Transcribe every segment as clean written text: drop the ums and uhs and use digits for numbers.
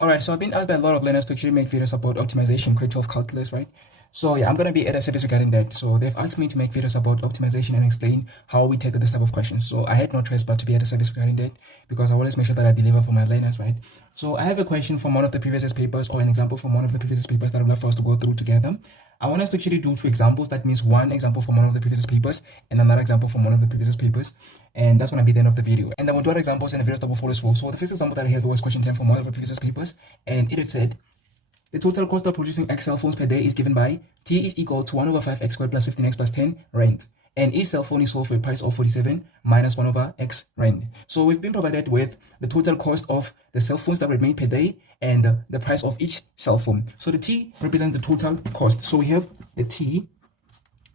Alright, so I've been asked by a lot of learners to actually make videos about optimization, creative calculus, right? So yeah, I'm gonna be at a service regarding that. So they've asked me to make videos about optimization and explain how we tackle this type of questions. So I had no choice but to be at a service regarding that because I always make sure that I deliver for my learners, right? So I have a question from one of the previous papers or an example from one of the previous papers that I would love for us to go through together. I want us to actually do two examples. That means one example from one of the previous papers and another example from one of the previous papers. And that's going to be the end of the video. And then we'll do other examples in the videos that will follow as well. So the first example that I had was question 10 from one of the previous papers. And it had said, the total cost of producing X cell phones per day is given by T is equal to 1 over 5x squared plus 15x plus 10 rand. And each cell phone is sold for a price of 47 minus 1 over x rand. So we've been provided with the total cost of the cell phones that were made per day and the price of each cell phone. So the T represents the total cost. So we have the T,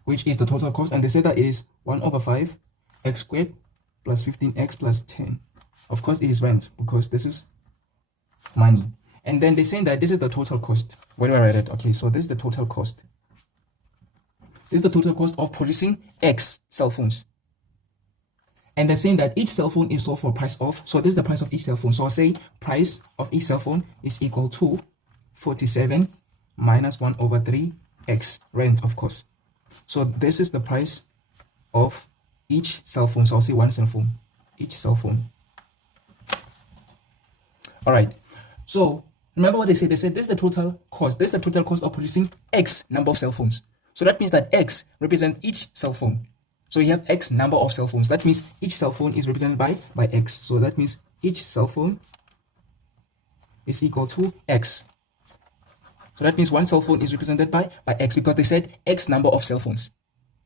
which is the total cost, and they say that it is 1 over 5 x squared plus 15x plus 10. Of course, it is rand because this is money. And then they're saying that this is the total cost. Where do I write it? Okay, so this is the total cost. This is the total cost of producing X cell phones. And they're saying that each cell phone is sold for a price of, so this is the price of each cell phone. So I'll say price of each cell phone is equal to 47 minus 1 over 3 X rand, of course. So this is the price of each cell phone. So I'll say one cell phone, each cell phone. All right. So remember what they said? They said this is the total cost. This is the total cost of producing X number of cell phones. So that means that X represents each cell phone. So you have X number of cell phones. That means each cell phone is represented by X. So that means each cell phone is equal to X. So that means one cell phone is represented by X because they said X number of cell phones.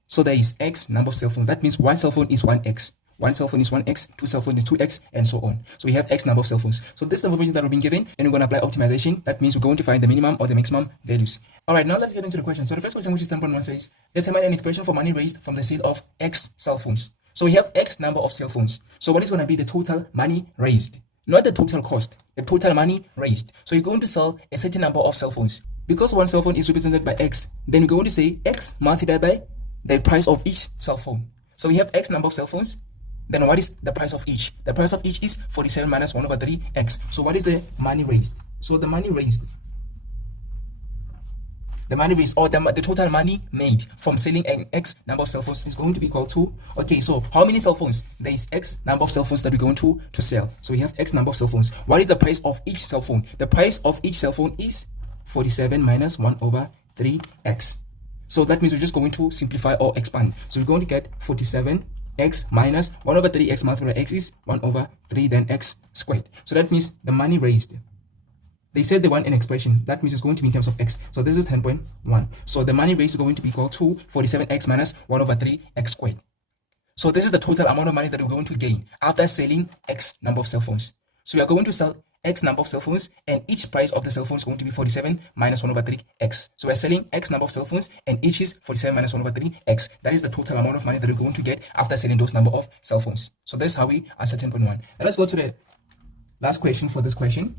So there is X number of cell phones. That means one cell phone is 1X. One cell phone is 1X, two cell phones is 2X, and so on. So we have X number of cell phones. So this is the information that we're being given, and we're going to apply optimization. That means we're going to find the minimum or the maximum values. All right, now let's get into the question. So the first question, which is 10.1, says, determine an expression for money raised from the sale of X cell phones. So we have X number of cell phones. So what is going to be the total money raised? Not the total cost, the total money raised. So you're going to sell a certain number of cell phones. Because one cell phone is represented by X, then we're going to say X multiplied by the price of each cell phone. So we have X number of cell phones. Then what is the price of each? The price of each is 47 minus 1 over 3x. So what is the money raised? So the money raised, or the total money made from selling an X number of cell phones is going to be equal to, okay, so how many cell phones? There is X number of cell phones that we're going to sell. So we have X number of cell phones. What is the price of each cell phone? The price of each cell phone is 47 minus 1 over 3x. So that means we're just going to simplify or expand. So we're going to get 47 x minus 1 over 3x multiplied by x is 1 over 3 then x squared. So that means the money raised, they said they want an expression. That means it's going to be in terms of x. So this is 10.1. So the money raised is going to be equal to 47x minus 1 over 3x squared. So this is the total amount of money that we're going to gain after selling x number of cell phones. So we are going to sell X number of cell phones, and each price of the cell phone is going to be 47 minus 1 over 3x. So we're selling X number of cell phones, and each is 47 minus 1 over 3x. That is the total amount of money that we're going to get after selling those number of cell phones. So that's how we answer 10.1. Now let's go to the last question for this question.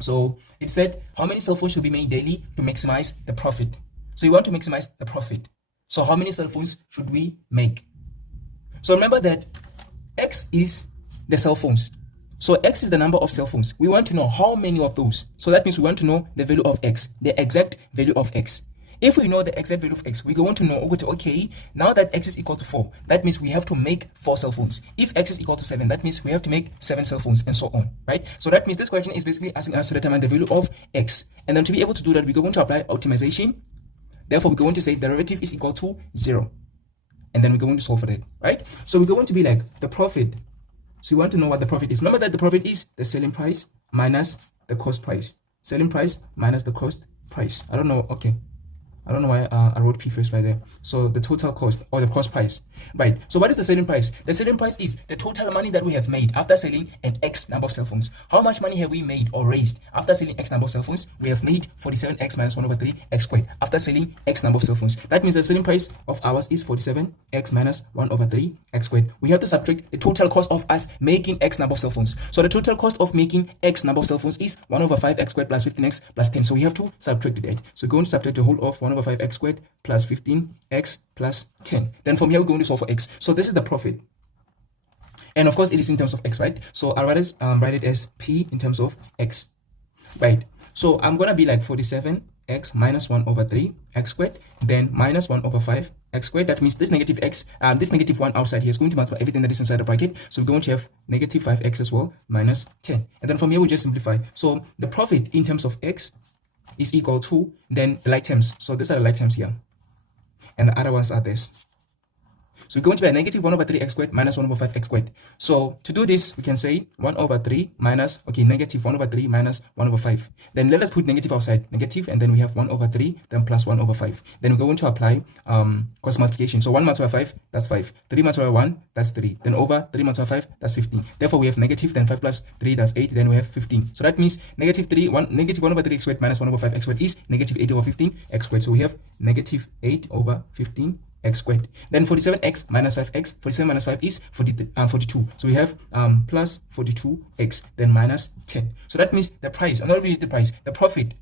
So it said, how many cell phones should be made daily to maximize the profit? So you want to maximize the profit. So how many cell phones should we make? So remember that X is the cell phones. So X is the number of cell phones. We want to know how many of those. So that means we want to know the value of X, the exact value of X. If we know the exact value of X, we go on to know, okay, now that X is equal to 4, that means we have to make 4 cell phones. If X is equal to 7, that means we have to make 7 cell phones, and so on, right? So that means this question is basically asking us to determine the value of X. And then to be able to do that, we're going to apply optimization. Therefore, we're going to say derivative is equal to 0. And then we're going to solve for that, right? So we're going to be like the profit. So you want to know what the profit is. Remember that the profit is the selling price minus the cost price. Selling price minus the cost price. I don't know. Okay. I don't know why I wrote P first right there. So the total cost or the cost price. Right. So what is the selling price? The selling price is the total money that we have made after selling an X number of cell phones. How much money have we made or raised after selling X number of cell phones? We have made 47x minus 1 over 3x squared after selling X number of cell phones. That means the selling price of ours is 47x minus 1 over 3x squared. We have to subtract the total cost of us making X number of cell phones. So the total cost of making X number of cell phones is 1 over 5x squared plus 15x plus 10. So we have to subtract that. So we're going to subtract the whole of 1 over 5x squared plus 15x plus 10. Then from here we're going to solve for x. So this is the profit, and of course it is in terms of x, right? So I'll write it as P in terms of x. right? So I'm gonna be like 47x minus 1 over 3 x squared, then minus 1 over 5 x squared. That means this negative x, this negative 1 outside here is going to multiply everything that is inside the bracket. So we're going to have negative 5x as well minus 10. And then from here we just simplify. So the profit in terms of x is equal to then the like terms. So these are the like terms here, and the other ones are this. So we're going to be a negative 1 over 3 x squared minus 1 over 5 x squared. So to do this, we can say 1 over 3 minus, okay, negative 1 over 3 minus 1 over 5. Then let us put negative outside, negative, and then we have 1 over 3, then plus 1 over 5. Then we're going to apply cross multiplication. So 1 multiplied by 5, that's 5. 3 multiplied by 1, that's 3. Then over 3 multiplied by 5, that's 15. Therefore, we have negative, then 5 plus 3, that's 8. Then we have 15. So that means negative 1 over 3 x squared minus 1 over 5 x squared is negative 8 over 15 x squared. So we have negative 8 over 15 x squared. Then 47x minus 5x, 47 minus 5 is 42. So we have plus 42x, then minus 10. So that means the price, I'm not really the price, the profit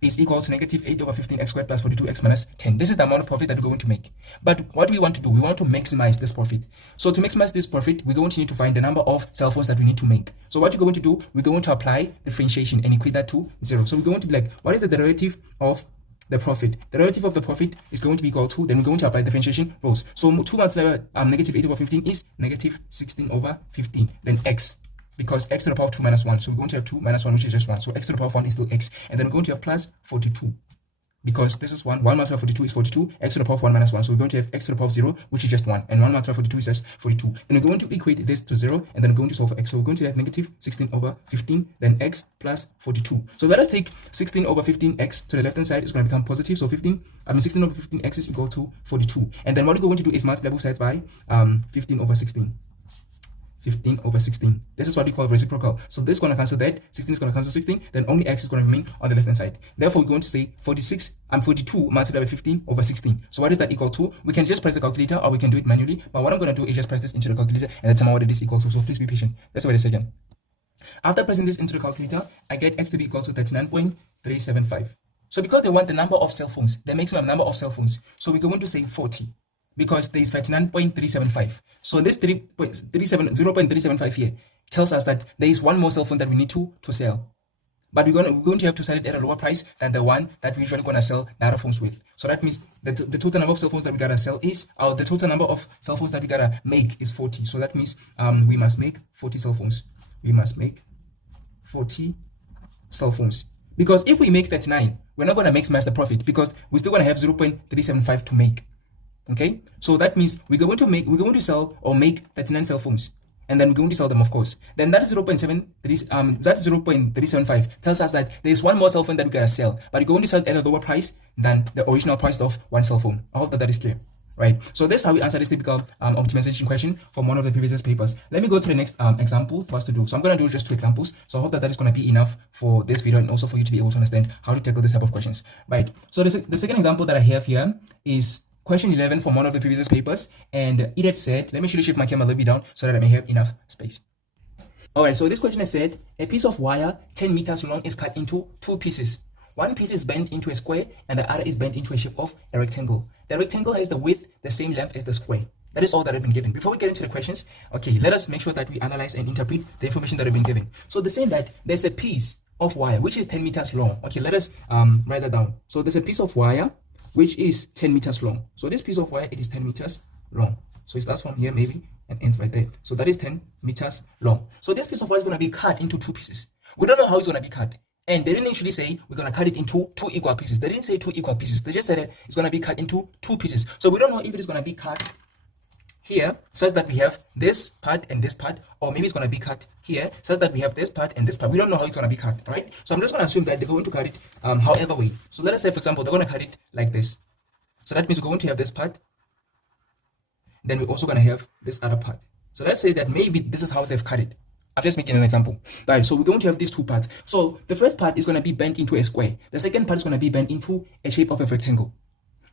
is equal to negative 8 over 15 x squared plus 42x minus 10. This is the amount of profit that we're going to make. But what do we want to do? We want to maximize this profit. So to maximize this profit, we're going to need to find the number of cell phones that we need to make. So what you're going to do, we're going to apply differentiation and equate that to 0. So we're going to be like, what is the derivative of the profit? The derivative of the profit is going to be equal to, then we're going to apply differentiation rules. So 2 multiplied by negative 8 over 15 is negative 16 over 15. Then x, because x to the power of 2 minus 1. So we're going to have 2 minus 1, which is just 1. So x to the power of 1 is still x. And then we're going to have plus 42. Because this is 1 multiplied by 42 is 42, x to the power of 1 minus 1. So we're going to have x to the power of 0, which is just 1. And 1 multiplied by 42 is just 42. Then we're going to equate this to 0, and then we're going to solve for x. So we're going to have negative 16 over 15, then x plus 42. So let us take 16 over 15x to the left hand side. It's going to become positive. So 16 over 15x is equal to 42. And then what we're going to do is multiply both sides by 15 over 16. 15 over 16. This is what we call reciprocal. So this is going to cancel that. 16 is going to cancel 16. Then only x is going to remain on the left hand side. Therefore, we're going to say 42 multiplied by 15 over 16. So what is that equal to? We can just press the calculator, or we can do it manually. But what I'm going to do is just press this into the calculator and determine what it is equal to. So please be patient. Let's wait a second. After pressing this into the calculator, I get x to be equal to 39.375. So because they want the number of cell phones, the maximum number of cell phones, so we're going to say 40. Because there is 39.375. So this 0.375 here tells us that there is one more cell phone that we need to sell. But we're going to have to sell it at a lower price than the one that we're usually going to sell the other phones with. So that means the total number of cell phones that we gotta sell is, or the total number of cell phones that we gotta make is 40. So that means we must make 40 cell phones. We must make 40 cell phones. Because if we make 39, we're not going to maximize the profit, because we're still going to have 0.375 to make. Okay, so that means we're going to sell or make 39 cell phones, and then we're going to sell them, of course. Then that 0.375 tells us that there is one more cell phone that we gotta sell, but we're going to sell it at a lower price than the original price of one cell phone. I hope that is clear, right? So that's how we answer this typical optimization question from one of the previous papers. Let me go to the next example for us to do. So I'm going to do just 2 examples. So I hope that is going to be enough for this video, and also for you to be able to understand how to tackle this type of questions, right? So the second example that I have here is question 11 from one of the previous papers, and it had said, let me shift my camera a little bit down so that I may have enough space. Alright, so this question has said, a piece of wire 10 meters long is cut into 2 pieces. One piece is bent into a square, and the other is bent into a shape of a rectangle. The rectangle has the width the same length as the square. That is all that has been given. Before we get into the questions, okay, let us make sure that we analyze and interpret the information that has been given. So they're saying that there's a piece of wire which is 10 meters long. Okay, let us write that down. So there's a piece of wire which is 10 meters long. So this piece of wire, it is 10 meters long. So it starts from here maybe and ends right there. So that is 10 meters long. So this piece of wire is going to be cut into 2 pieces. We don't know how it's going to be cut. And they didn't actually say we're going to cut it into 2 equal pieces. They didn't say 2 equal pieces. They just said it's going to be cut into 2 pieces. So we don't know if it is going to be cut here such that we have this part and this part, or maybe it's going to be cut here such that we have this part and this part. We don't know how it's going to be cut, right? So I'm just going to assume that they're going to cut it however way. So let us say, for example, they're going to cut it like this. So that means we're going to have this part, then we're also going to have this other part. So let's say that maybe this is how they've cut it. I'm just making an example. Right, so we're going to have these 2 parts. So the first part is going to be bent into a square. The second part is going to be bent into a shape of a rectangle.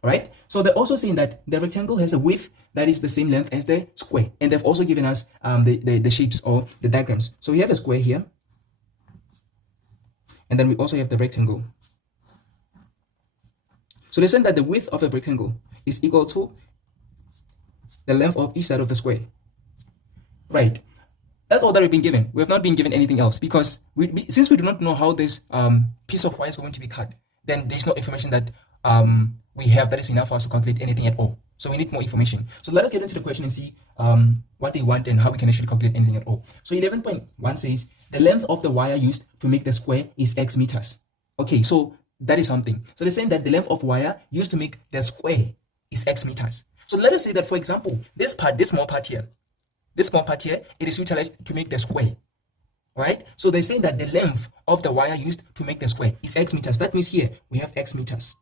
Right? So they're also saying that the rectangle has a width that is the same length as the square. And they've also given us the shapes or the diagrams. So we have a square here. And then we also have the rectangle. So they're saying that the width of the rectangle is equal to the length of each side of the square. Right. That's all that we've been given. We have not been given anything else because since we do not know how this piece of wire is going to be cut, then there's no information that we have that is enough for us to calculate anything at all. So we need more information. So let us get into the question and see what they want and how we can actually calculate anything at all. So 11.1 says the length of the wire used to make the square is x meters. Okay, so that is something. So they're saying that the length of wire used to make the square is x meters. So let us say that, for example, this small part here, it is utilized to make the square. Right? So they're saying that the length of the wire used to make the square is x meters. That means here we have x meters.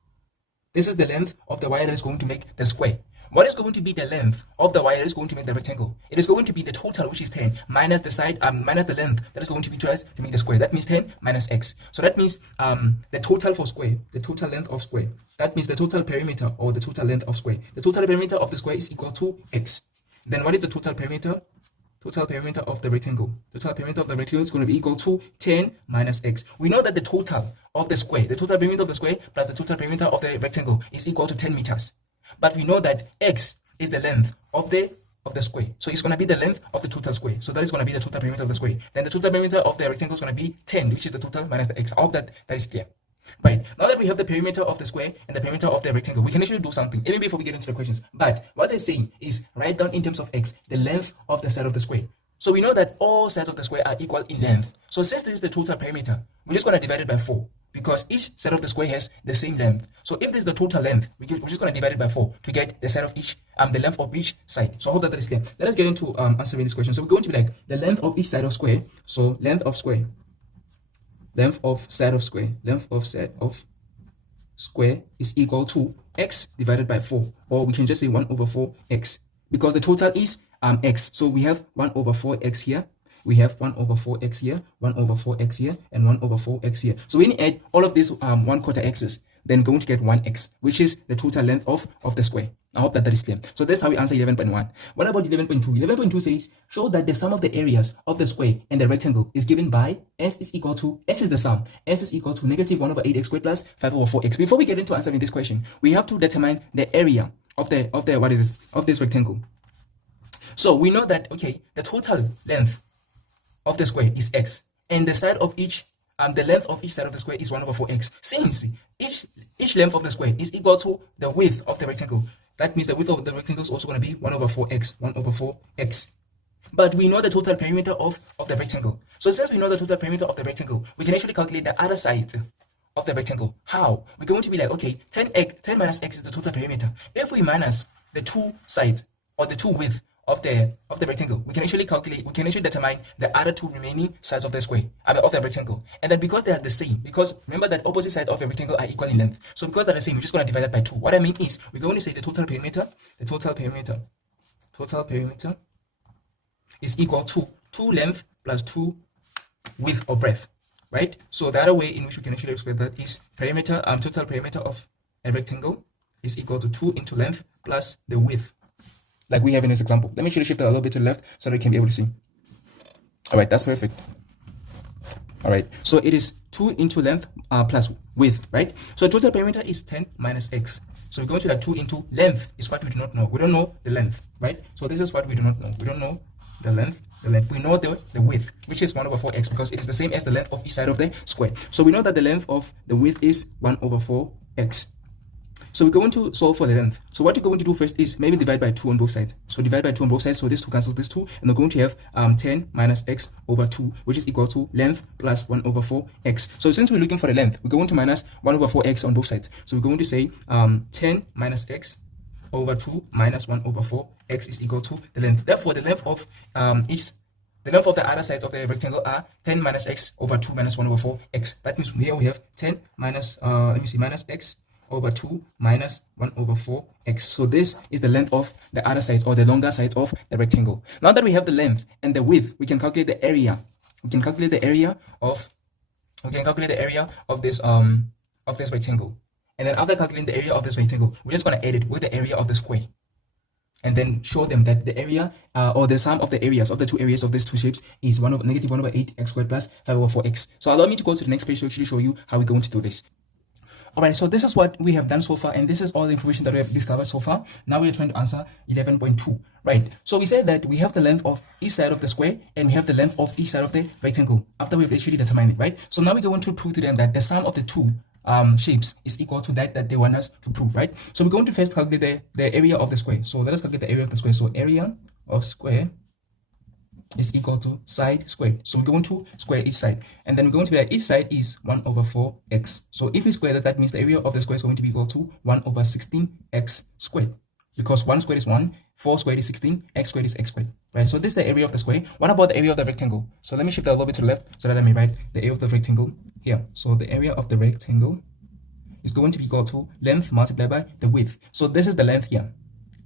This is the length of the wire that is going to make the square. What is going to be the length of the wire that is going to make the rectangle? It is going to be the total, which is 10, minus the side, minus the length that is going to be utilized to make the square. That means 10 minus x. So that means the total for square, the total length of square. That means the total perimeter or the total length of square. The total perimeter of the square is equal to x. Then what is the total perimeter? Total perimeter of the rectangle. The total perimeter of the rectangle is going to be equal to 10 minus x. We know that the total of the square, the total perimeter of the square plus the total perimeter of the rectangle is equal to 10 meters. But we know that x is the length of the square. So it's going to be the length of the total square. So that is going to be the total perimeter of the square. Then the total perimeter of the rectangle is going to be 10, which is the total minus the x. I hope that is clear. Right, now that we have the perimeter of the square and the perimeter of the rectangle, we can actually do something even before we get into the questions. But what they're saying is write down in terms of x the length of the side of the square. So we know that all sides of the square are equal in length. So since this is the total perimeter, we're just going to divide it by 4 because each side of the square has the same length. So if this is the total length, we're just going to divide it by 4 to get the side of each, the length of each side. So I hope that is clear. Let us get into answering this question. So we're going to be like the length of each side of square. So length of square, length of side of square, length of side of square is equal to x divided by 4, or we can just say 1 over 4x because the total is x. So we have 1 over 4x here, we have 1 over 4x here, 1 over 4x here, and 1 over 4x here. So when you add all of these 1/4 x's, then going to get 1x, which is the total length of the square. I hope that is clear. So that's how we answer 11.1. What about 11.2? 11.2 says, show that the sum of the areas of the square and the rectangle is given by s is equal to, s is the sum, s is equal to negative 1 over 8x squared plus 5 over 4x. Before we get into answering this question, we have to determine the area of this rectangle. So we know that, okay, the total length of the square is x, and the side of each, the length of each side of the square is 1 over 4x. Since each length of the square is equal to the width of the rectangle, that means the width of the rectangle is also going to be 1 over 4x, 1 over 4x. But we know the total perimeter of the rectangle. So since we know the total perimeter of the rectangle, we can actually calculate the other side of the rectangle. How? We're going to be like, okay, 10 minus x is the total perimeter. If we minus the two sides or the two width of the rectangle, we can actually determine the other two remaining sides of the square, of the rectangle. And then because they are the same, because remember that opposite sides of a rectangle are equal in length. So because they're the same, we're just going to divide that by 2. What I mean is, we're going to say the total perimeter is equal to 2 length plus 2 width or breadth, right? So the other way in which we can actually express that is total perimeter of a rectangle is equal to 2 into length plus the width, like we have in this example. Let me actually shift it a little bit to the left so that you can be able to see. All right, that's perfect. All right, so it is 2 into length plus width, right? So total perimeter is 10 minus x. So we're going to that 2 into length is what we do not know. We don't know the length, right? So this is what we do not know. We don't know the length. We know the width, which is 1 over 4x, because it is the same as the length of each side of the square. So we know that the length of the width is 1 over 4x. So we're going to solve for the length. So what you're going to do first is maybe divide by 2 on both sides. So divide by 2 on both sides. So this 2 cancels this 2. And we're going to have 10 minus x over 2, which is equal to length plus 1 over 4x. So since we're looking for the length, we're going to minus 1 over 4x on both sides. So we're going to say 10 minus x over 2 minus 1 over 4x is equal to the length. Therefore, the length of the length of the other sides of the rectangle are 10 minus x over 2 minus 1 over 4x. That means here we have 10 minus, minus x over 2 minus 1 over 4x. So this is the length of the other sides, or the longer sides of the rectangle. Now that we have the length and the width, we can calculate the area. We can calculate the area of this rectangle. And then after calculating the area of this rectangle, we're just going to add it with the area of the square, and then show them that the area or the sum of the areas of the two areas of these two shapes is negative 1 over 8x squared plus 5 over 4x. So allow me to go to the next page to actually show you how we're going to do this. Alright, so this is what we have done so far, and this is all the information that we have discovered so far. Now we are trying to answer 11.2, right? So we said that we have the length of each side of the square, and we have the length of each side of the rectangle after we've actually determined it, right? So now we're going to prove to them that the sum of the two shapes is equal to that they want us to prove, right? So we're going to first calculate the area of the square. So let us calculate the area of the square. So area of square is equal to side squared. So we're going to square each side, and then we're going to be like each side is 1 over 4x. So if we square that, that means the area of the square is going to be equal to 1 over 16x squared, because 1 squared is 1, 4 squared is 16, x squared is x squared, right? So this is the area of the square. What about the area of the rectangle? So let me shift that a little bit to the left so that I may write the area of the rectangle here. So the area of the rectangle is going to be equal to length multiplied by the width. So this is the length here,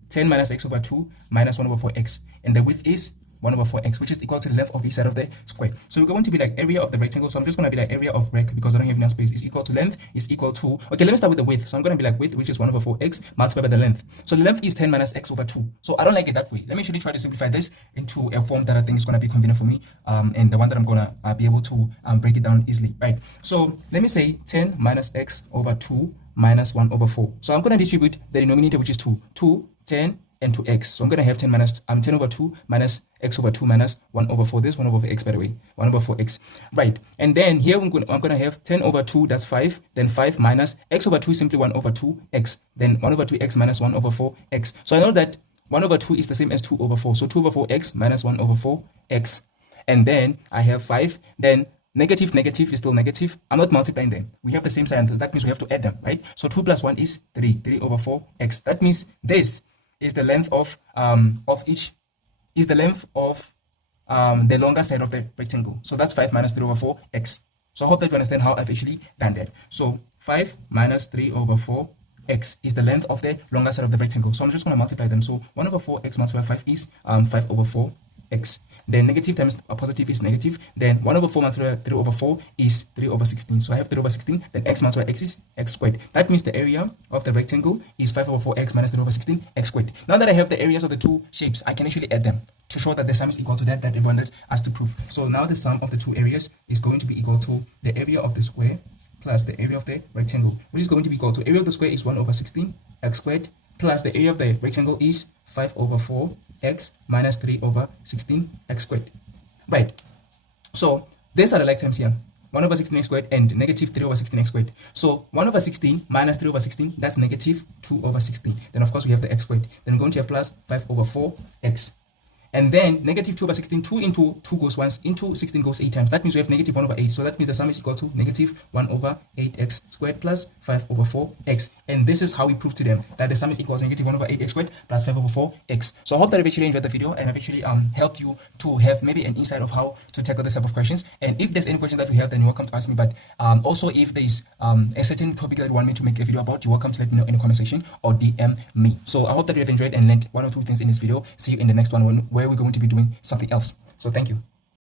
10 minus x over 2 minus 1 over 4x, and the width is 1 over 4x, which is equal to the length of each side of the square. So we're going to be like area of the rectangle. So I'm just going to be like area of rec, because I don't have enough space, is equal to length is equal to, okay, let me start with the width. So I'm going to be like width, which is 1 over 4x multiplied by the length. So the length is 10 minus x over 2. So I don't like it that way. Let me actually try to simplify this into a form that I think is going to be convenient for me, and the one that I'm going to be able to break it down easily, right? So let me say 10 minus x over 2 minus 1 over 4. So I'm going to distribute the denominator, which is 2, 10, and 2x. So I'm going to have 10 over 2 minus x over 2 minus 1 over 4. This 1 over x, by the way, 1 over 4x, right? And then here I'm going to have 10 over 2, that's 5, then 5 minus x over 2 is simply 1 over 2x, then 1 over 2x minus 1 over 4x. So I know that 1 over 2 is the same as 2 over 4. So 2 over 4x minus 1 over 4x. And then I have 5, then negative is still negative. I'm not multiplying them. We have the same sign. That means we have to add them, right? So 2 plus 1 is 3 over 4x. That means this is the length of the longer side of the rectangle. So that's 5 minus 3 over 4x. So I hope that you understand how I've actually done that. So 5 minus 3 over 4x is the length of the longer side of the rectangle. So I'm just going to multiply them. So 1 over 4x multiplied by 5 is 5 over 4x. Then negative times a positive is negative. Then 1 over 4 multiplied by 3 over 4 is 3 over 16. So I have 3 over 16. Then x multiplied by x is x squared. That means the area of the rectangle is 5 over 4x minus 3 over 16 x squared. Now that I have the areas of the two shapes, I can actually add them to show that the sum is equal to that they wanted us to prove. So now the sum of the two areas is going to be equal to the area of the square plus the area of the rectangle, which is going to be equal to area of the square is 1 over 16 x squared plus the area of the rectangle is 5 over 4x minus 3 over 16 x squared. Right. So these are the like terms here. 1 over 16x squared and negative 3 over 16x squared. So 1 over 16 minus 3 over 16, that's negative 2 over 16. Then of course we have the x squared. Then we're going to have plus 5 over 4x. And then negative 2 over 16, 2 into 2 goes once, into 16 goes 8 times. That means we have negative 1 over 8. So that means the sum is equal to negative 1 over 8x squared plus 5 over 4x. And this is how we prove to them that the sum is equal to negative 1 over 8x squared plus 5 over 4x. So I hope that I've actually enjoyed the video and I've actually helped you to have maybe an insight of how to tackle this type of questions. And if there's any questions that you have, then you're welcome to ask me. But also if there's a certain topic that you want me to make a video about, you're welcome to let me know in the comment section or DM me. So I hope that you have enjoyed and learned 1 or 2 things in this video. See you in the next one where we're going to be doing something else. So thank you.